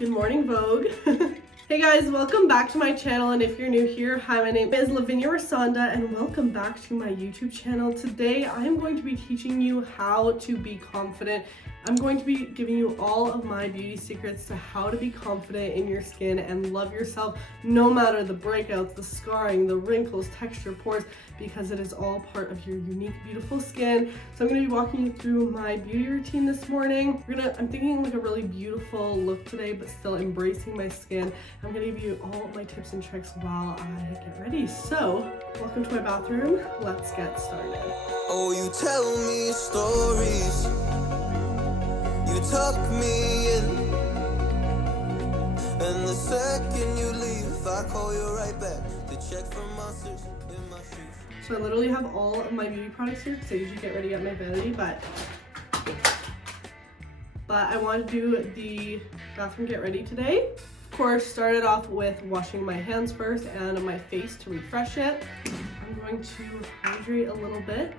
Good morning, Vogue. Hey guys, welcome back to my channel, and if you're new here, hi, my name is Lavinia Rusanda and welcome back to my YouTube channel. Today I am going to be teaching you how to be confident. I'm going to be giving you all of my beauty secrets to how to be confident in your skin and love yourself no matter the breakouts, the scarring, the wrinkles, texture, pores, because it is all part of your unique, beautiful skin. So I'm going to be walking you through my beauty routine this morning. I'm thinking like a really beautiful look today, but still embracing my skin. I'm going to give you all my tips and tricks while I get ready. So welcome to my bathroom. Let's get started. Oh, you tell me stories. You tuck me in, and the second you leave, I call you right back to check for monsters in my shoes. So I literally have all of my beauty products here because I usually get ready at my vanity, but I want to do the bathroom get ready today. Of course, started off with washing my hands first and my face to refresh it. I'm going to hydrate a little bit.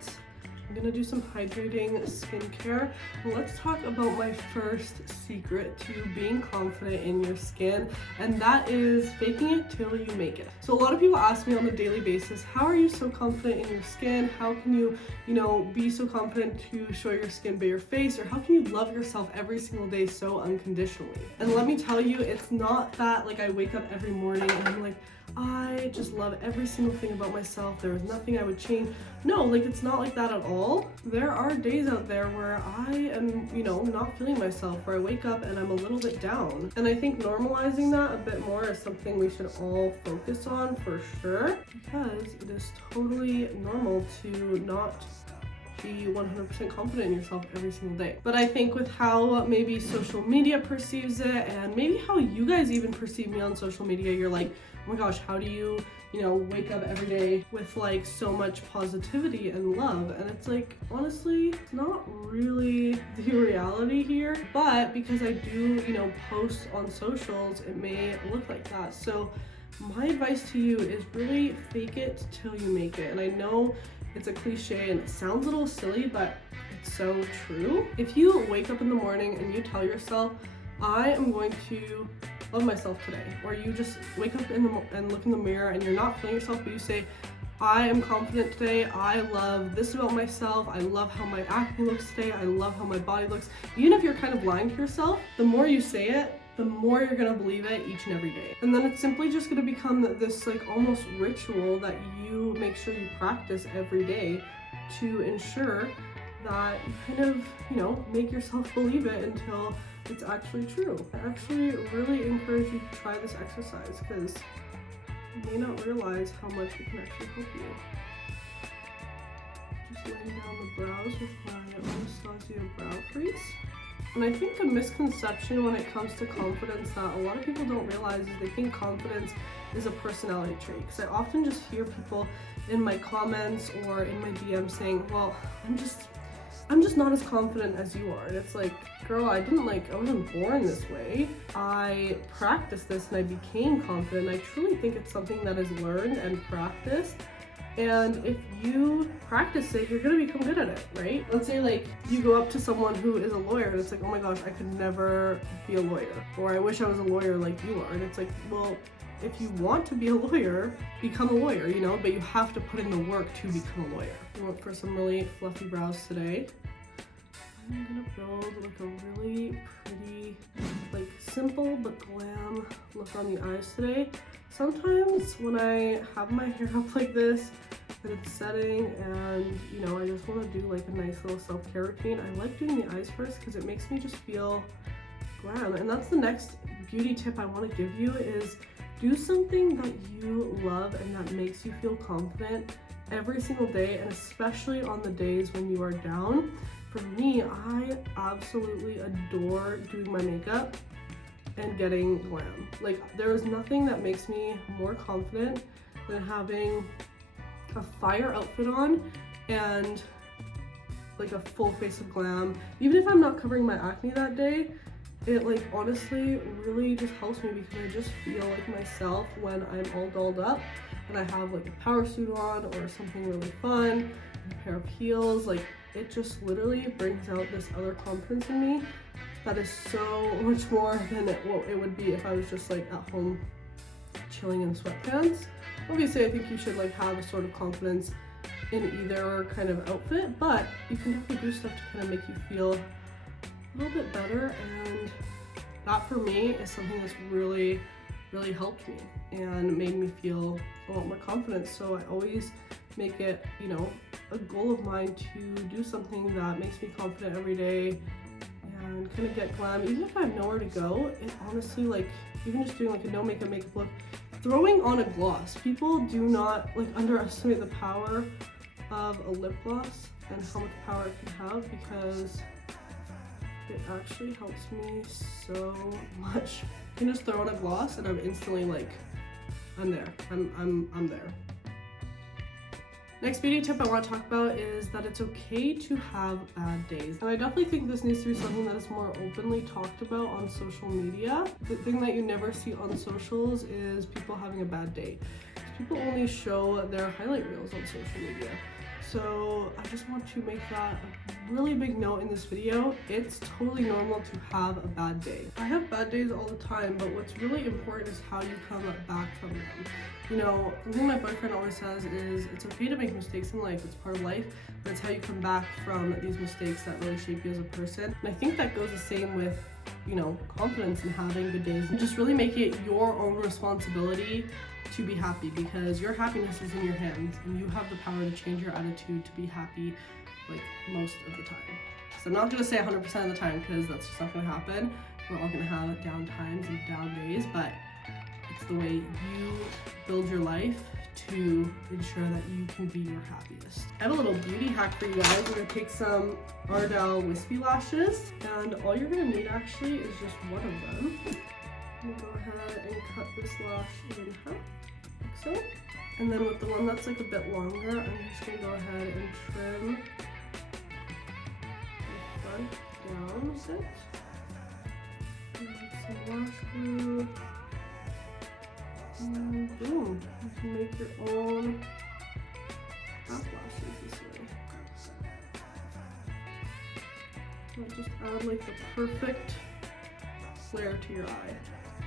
I'm gonna do some hydrating skincare. Let's talk about my first secret to being confident in your skin, and that is faking it till you make it. So a lot of people ask me on a daily basis, how are you so confident in your skin? How can you be so confident to show your skin by your face? Or how can you love yourself every single day so unconditionally? And let me tell you, it's not that like I wake up every morning and I'm like, I just love every single thing about myself. There is nothing I would change. No, like it's not like that at all. There are days out there where I am, not feeling myself, where I wake up and I'm a little bit down. And I think normalizing that a bit more is something we should all focus on for sure, because it is totally normal to not be 100% confident in yourself every single day. But I think with how maybe social media perceives it, and maybe how you guys even perceive me on social media, you're like, oh my gosh, how do you, wake up every day with like so much positivity and love? And it's like, honestly, it's not really the reality here, but because I do, post on socials, it may look like that. So my advice to you is really fake it till you make it. And I know it's a cliche and it sounds a little silly, but it's so true. If you wake up in the morning and you tell yourself, I am going to love myself today, or you just wake up and look in the mirror and you're not feeling yourself, but you say, I am confident today, I love this about myself, I love how my acne looks today, I love how my body looks. Even if you're kind of lying to yourself, the more you say it, the more you're gonna believe it each and every day. And then it's simply just gonna become this like almost ritual that you make sure you practice every day to ensure that you kind of, make yourself believe it until it's actually true. I actually really encourage you to try this exercise because you may not realize how much it can actually help you. Just laying down the brows with my Anastasia brow crease. And I think a misconception when it comes to confidence that a lot of people don't realize is they think confidence is a personality trait. Because I often just hear people in my comments or in my DMs saying, well, I'm just not as confident as you are. And it's like, girl, I wasn't born this way. I practiced this and I became confident. I truly think it's something that is learned and practiced. And if you practice it, you're gonna become good at it, right? Let's say like you go up to someone who is a lawyer and it's like, oh my gosh, I could never be a lawyer. Or I wish I was a lawyer like you are. And it's like, well, if you want to be a lawyer, become a lawyer, but you have to put in the work to become a lawyer. I went for some really fluffy brows today. I'm gonna build like a really pretty, like simple but glam look on the eyes today. Sometimes when I have my hair up like this and it's setting and I just want to do like a nice little self-care routine, I like doing the eyes first because it makes me just feel glam. And that's the next beauty tip I want to give you is do something that you love and that makes you feel confident every single day, and especially on the days when you are down. For me, I absolutely adore doing my makeup and getting glam. Like, there is nothing that makes me more confident than having a fire outfit on and like a full face of glam. Even if I'm not covering my acne that day, it like honestly really just helps me because I just feel like myself when I'm all dolled up and I have like a power suit on or something really fun, a pair of heels. Like, it just literally brings out this other confidence in me that is so much more than what it would be if I was just like at home chilling in sweatpants. Obviously, I think you should like have a sort of confidence in either kind of outfit, but you can definitely do stuff to kind of make you feel a little bit better, and that for me is something that's really helped me and made me feel a lot more confident. So I always make it, you know, a goal of mine to do something that makes me confident every day and kind of get glam. Even if I have nowhere to go, it honestly, like, even just doing like a no makeup look, throwing on a gloss. People do not like underestimate the power of a lip gloss and how much power it can have, because it actually helps me so much. I can just throw on a gloss and I'm instantly like, I'm there. I'm there. Next beauty tip I want to talk about is that it's okay to have bad days. And I definitely think this needs to be something that is more openly talked about on social media. The thing that you never see on socials is people having a bad day. People only show their highlight reels on social media. So I just want to make that a really big note in this video. It's totally normal to have a bad day. I have bad days all the time, but what's really important is how you come back from them. You know, something my boyfriend always says is it's okay to make mistakes in life, it's part of life, but it's how you come back from these mistakes that really shape you as a person. And I think that goes the same with, you know, confidence and having good days. And just really make it your own responsibility to be happy, because your happiness is in your hands and you have the power to change your attitude to be happy like most of the time. So I'm not going to say 100% of the time, because that's just not going to happen. We're all going to have down times and down days, but it's the way you build your life to ensure that you can be your happiest. I have a little beauty hack for you guys. We're going to take some Ardell wispy lashes, and all you're going to need actually is just one of them. I'm going to go ahead and cut this lash in half, like so. And then with the one that's like a bit longer, I'm just going to go ahead and trim the front down a bit. And some lash glue. And boom, you can make your own half lashes this way. So just add like the perfect flare to your eye.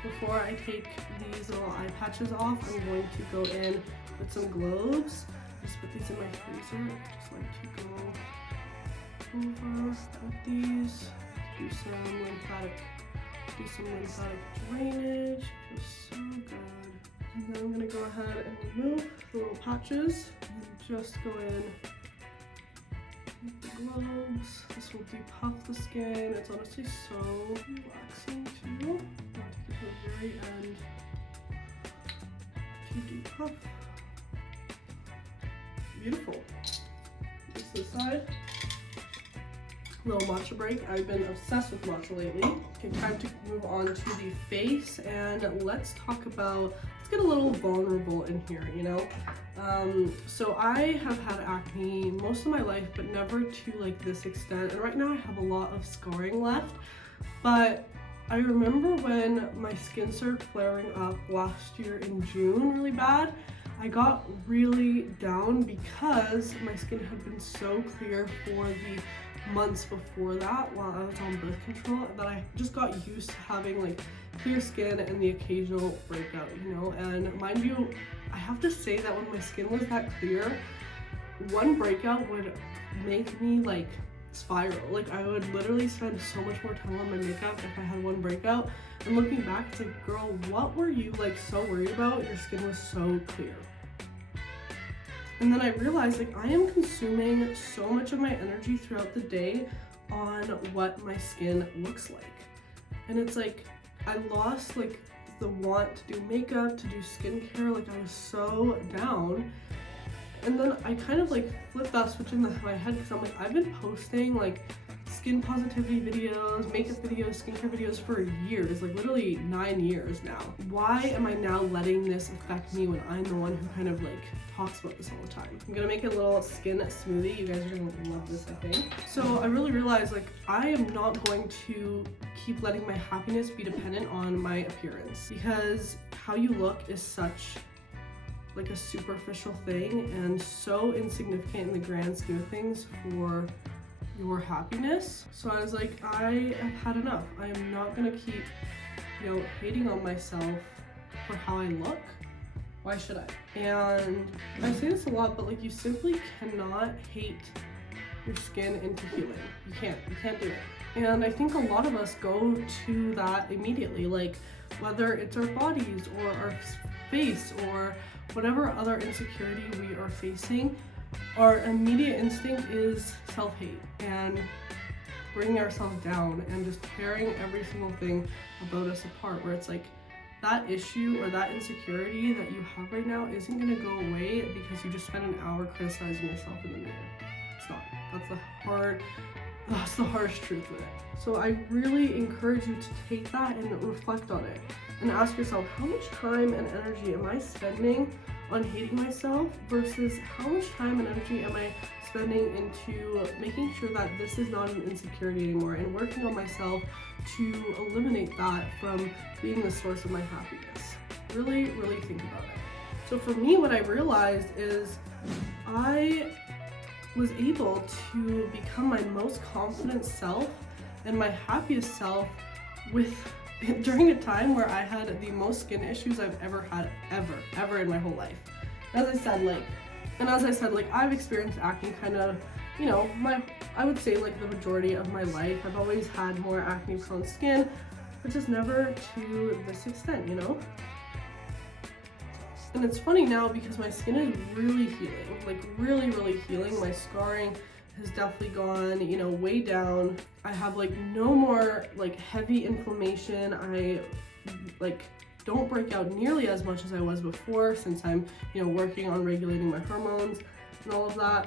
Before I take these little eye patches off, I'm going to go in with some globes. Just put these in my freezer. I just like to go over with these, do some lymphatic drainage. It feels so good. And then I'm gonna go ahead and remove the little patches and just go in with the globes. This will depuff the skin. It's honestly so relaxing too. I'll take it to the very end to depuff. Beautiful. This to the side. Little matcha break. I've been obsessed with matcha lately. Okay, time to move on to the face, and let's get a little vulnerable in here, you know? So I have had acne most of my life, but never to like this extent. And right now I have a lot of scarring left, but I remember when my skin started flaring up last year in June really bad. I got really down because my skin had been so clear for the months before that while I was on birth control, that I just got used to having like clear skin and the occasional breakout, you know. And mind you, I have to say that when my skin was that clear, one breakout would make me like spiral. Like I would literally spend so much more time on my makeup if I had one breakout. And looking back, it's like, girl, what were you like so worried about? Your skin was so clear. And then I realized like I am consuming so much of my energy throughout the day on what my skin looks like. And it's like I lost like the want to do makeup, to do skincare. Like I was so down. And then I kind of like flipped that switch in my head, because I'm like, I've been posting like skin positivity videos, makeup videos, skincare videos for years, like literally 9 years now. Why am I now letting this affect me when I'm the one who kind of like talks about this all the time? I'm gonna make a little skin smoothie. You guys are gonna love this, I think. So I really realized like I am not going to keep letting my happiness be dependent on my appearance, because how you look is such like a superficial thing and so insignificant in the grand scheme of things for your happiness. So I was like, I have had enough. I am not gonna keep, hating on myself for how I look. Why should I? And I say this a lot, but like, you simply cannot hate your skin into healing. You can't do it. And I think a lot of us go to that immediately, like whether it's our bodies or our face or whatever other insecurity we are facing, our immediate instinct is self-hate and bringing ourselves down and just tearing every single thing about us apart, where it's like, that issue or that insecurity that you have right now isn't gonna go away because you just spent an hour criticizing yourself in the mirror. It's not. That's the harsh truth of it. So I really encourage you to take that and reflect on it and ask yourself, how much time and energy am I spending on hating myself versus how much time and energy am I spending into making sure that this is not an insecurity anymore and working on myself to eliminate that from being the source of my happiness. Really, really think about it. So for me, what I realized is I was able to become my most confident self and my happiest self during a time where I had the most skin issues I've ever had, ever in my whole life. As I said, I've experienced acne kind of, I would say like the majority of my life. I've always had more acne prone skin, but just never to this extent, And it's funny now because my skin is really healing, like really, really healing. My scarring has definitely gone, way down. I have like no more like heavy inflammation. I don't break out nearly as much as I was before since I'm, working on regulating my hormones and all of that.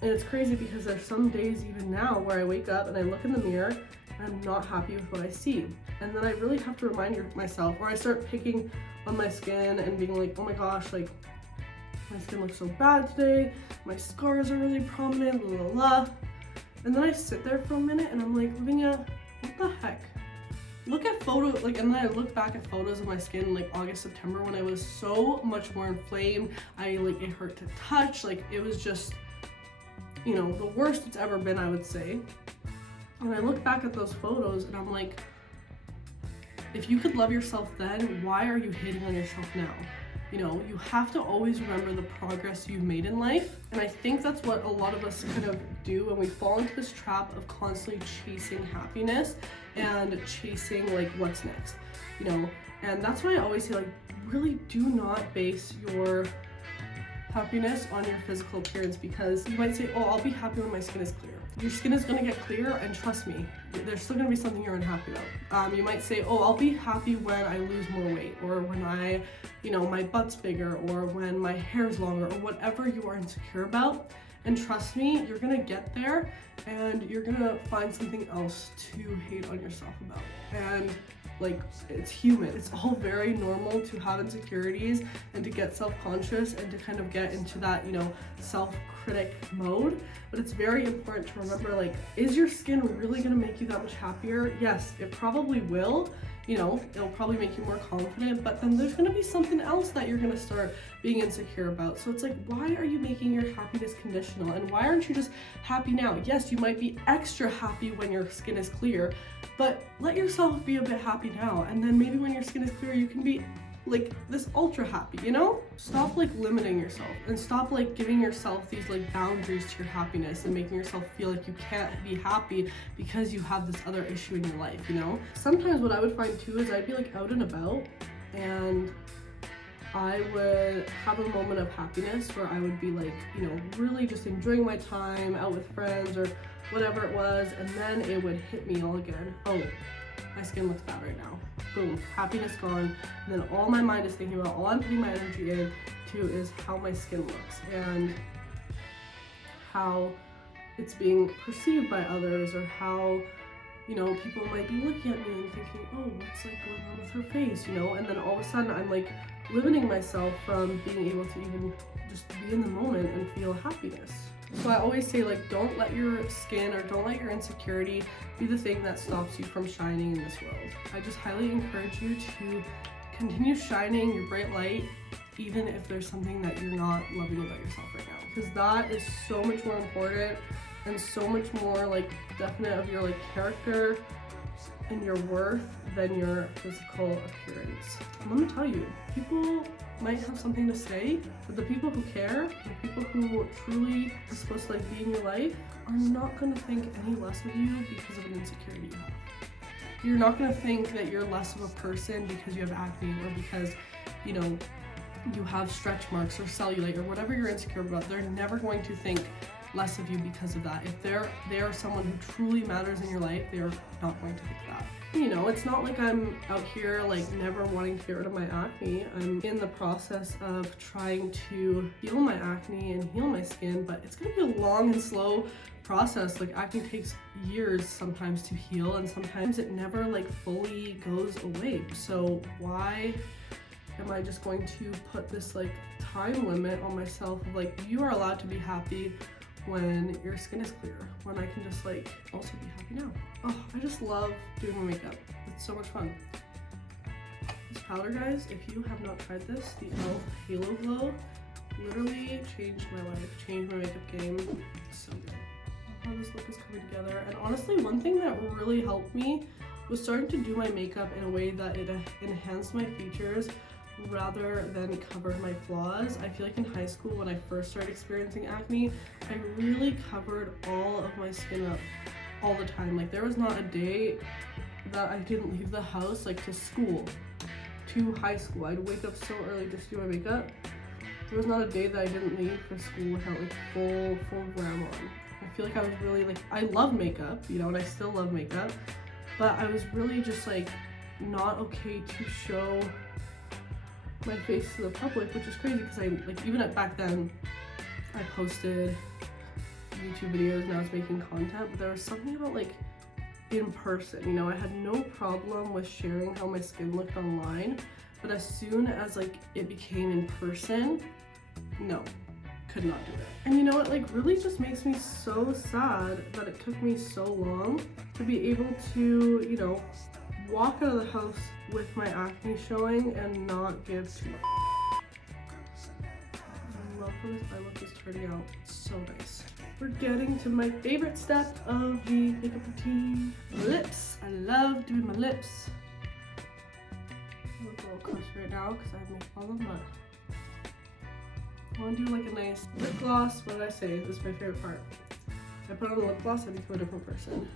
And it's crazy because there's some days even now where I wake up and I look in the mirror and I'm not happy with what I see. And then I really have to remind myself, or I start picking on my skin and being like, oh my gosh, like my skin looks so bad today, my scars are really prominent, blah, blah, blah. And then I sit there for a minute and I'm like, Lavinia, what the heck? Look at photos, and then I look back at photos of my skin in like August, September when I was so much more inflamed. It hurt to touch, it was just, the worst it's ever been, I would say. And I look back at those photos and I'm like, if you could love yourself then, why are you hating on yourself now? You have to always remember the progress you've made in life. And I think that's what a lot of us kind of do when we fall into this trap of constantly chasing happiness and chasing what's next, And that's why I always say, really do not base your happiness on your physical appearance, because you might say, oh, I'll be happy when my skin is clear. Your skin is going to get clear, and trust me, there's still going to be something you're unhappy about. You might say, oh, I'll be happy when I lose more weight, or when I, my butt's bigger, or when my hair's longer, or whatever you are insecure about. And trust me, you're going to get there, and you're going to find something else to hate on yourself about. And it's human. It's all very normal to have insecurities and to get self-conscious and to kind of get into that, self-critic mode. But it's very important to remember, is your skin really gonna make you that much happier? Yes, it probably will. It'll probably make you more confident, but then there's gonna be something else that you're gonna start being insecure about. So it's why are you making your happiness conditional? And why aren't you just happy now? Yes, you might be extra happy when your skin is clear, but let yourself be a bit happy now. And then maybe when your skin is clear, you can be this ultra happy, Stop limiting yourself and stop giving yourself these boundaries to your happiness and making yourself feel like you can't be happy because you have this other issue in your life, Sometimes what I would find too is I'd be out and about and I would have a moment of happiness where I would be really just enjoying my time out with friends or whatever it was, and then it would hit me all again. Oh, my skin looks bad right now. Boom, happiness gone. And then all my mind is thinking about, all I'm putting my energy in to is how my skin looks and how it's being perceived by others, or how, people might be looking at me and thinking, oh, what's going on with her face, And then all of a sudden I'm limiting myself from being able to even just be in the moment and feel happiness. So I always say, don't let your skin or don't let your insecurity be the thing that stops you from shining in this world. I just highly encourage you to continue shining your bright light, even if there's something that you're not loving about yourself right now, because that is so much more important and so much more like definite of your like character and your worth than your physical appearance. And let me tell you, people might have something to say, but the people who care, the people who truly are supposed to like be in your life, are not going to think any less of you because of an insecurity you have. You're not going to think that you're less of a person because you have acne, or because, you know, you have stretch marks or cellulite or whatever you're insecure about. They're never going to think less of you because of that. If they are someone who truly matters in your life, they are not going to think that. You know, it's not like I'm out here like never wanting to get rid of my acne. I'm in the process of trying to heal my acne and heal my skin, but it's gonna be a long and slow process. Like acne takes years sometimes to heal, and sometimes it never like fully goes away. So why am I just going to put this like time limit on myself of like, you are allowed to be happy when your skin is clear, when I can just like also be happy now. Oh, I just love doing my makeup. It's so much fun. This powder, guys, if you have not tried this, the e.l.f. Halo Glow literally changed my life, changed my makeup game. It's so good. I love how this look is coming together. And honestly, one thing that really helped me was starting to do my makeup in a way that it enhanced my features rather than covered my flaws. I feel like in high school, when I first started experiencing acne, I really covered all of my skin up all the time. Like there was not a day that I didn't leave the house, like to school, to high school. I'd wake up so early just to do my makeup. There was not a day that I didn't leave for school without like full glam on. I feel like I was really like, I love makeup, you know, and I still love makeup, but I was really just like not okay to show my face to the public, which is crazy because I like, even back then I posted YouTube videos and I was making content, but there was something about like in person, you know, I had no problem with sharing how my skin looked online, but as soon as like it became in person, no, could not do it. And you know what, like really just makes me so sad that it took me so long to be able to, you know, walk out of the house with my acne showing and not give too much. I love how this eye look is turning out. It's so nice. We're getting to my favorite step of the makeup routine. Lips. I love doing my lips. I'm a little close right now because I have makeup on them, but I want to do like a nice lip gloss. What did I say? This is my favorite part. I put on a lip gloss, I become a different person.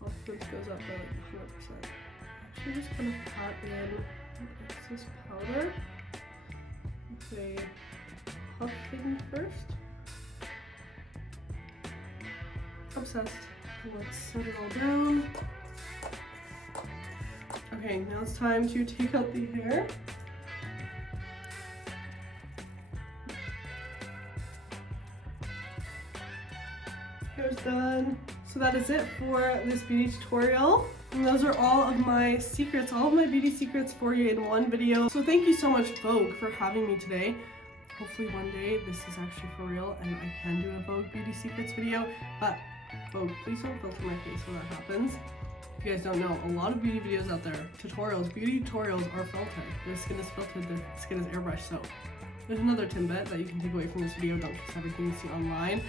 Confidence goes up by like 100%. I'm just gonna pat in this powder with a puff thing first. Obsessed. Let's set it all down. Okay, now it's time to take out the hair. Hair's done. So that is it for this beauty tutorial. And those are all of my secrets, all of my beauty secrets for you in one video. So thank you so much, Vogue, for having me today. Hopefully one day this is actually for real and I can do a Vogue beauty secrets video. But Vogue, please don't filter my face when that happens. If you guys don't know, a lot of beauty videos out there, beauty tutorials are filtered. Their skin is filtered, their skin is airbrushed. So there's another tidbit that you can take away from this video. Don't trust everything you see online.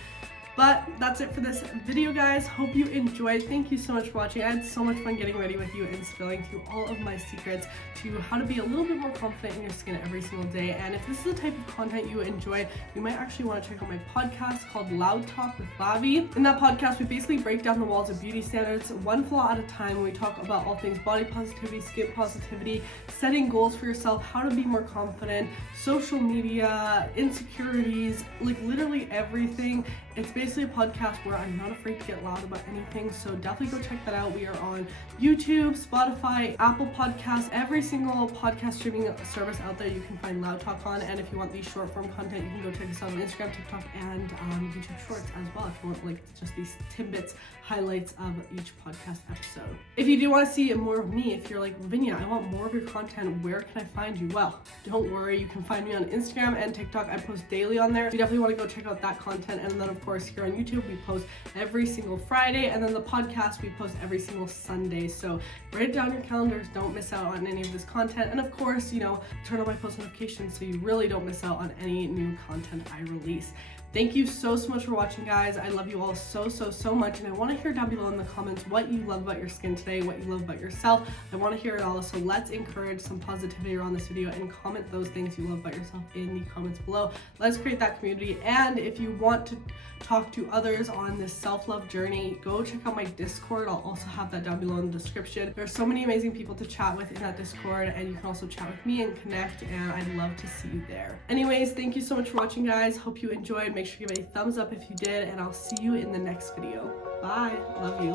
But that's it for this video, guys. Hope you enjoyed. Thank you so much for watching. I had so much fun getting ready with you and spilling through all of my secrets to how to be a little bit more confident in your skin every single day. And if this is the type of content you enjoy, you might actually want to check out my podcast called Loud Talk with Lavi. In that podcast, we basically break down the walls of beauty standards one flaw at a time. We talk about all things body positivity, skin positivity, setting goals for yourself, how to be more confident, social media, insecurities, like literally everything. It's basically a podcast where I'm not afraid to get loud about anything, so definitely go check that out. We are on YouTube, Spotify, Apple Podcasts, every single podcast streaming service out there you can find Loud Talk on. And if you want these short form content, you can go check us out on Instagram, TikTok, and YouTube Shorts as well if you want like just these tidbits, highlights of each podcast episode. If you do want to see more of me, if you're like, Lavinia, I want more of your content, where can I find you? Well, don't worry, you can find me on Instagram and TikTok. I post daily on there. So you definitely want to go check out that content. And then of course here on YouTube, we post every single Friday, and then the podcast we post every single Sunday. So write it down in your calendars, don't miss out on any of this content. And of course, you know, turn on my post notifications so you really don't miss out on any new content I release. Thank you so much for watching, guys. I love you all so much, and I want to hear down below in the comments what you love about your skin today, what you love about yourself. I want to hear it all, so let's encourage some positivity around this video and comment those things you love about yourself in the comments below. Let's create that community, and if you want to talk to others on this self-love journey, go check out my Discord. I'll also have that down below in the description. There's so many amazing people to chat with in that Discord, and you can also chat with me and connect, and I'd love to see you there. Anyways, thank you so much for watching, guys. Hope you enjoyed. Make sure you give it a thumbs up if you did, and I'll see you in the next video. Bye. Love you.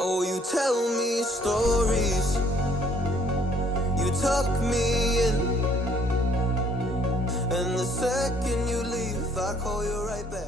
Oh, you tell me stories, you tuck me in, and the second you leave, I call you right back.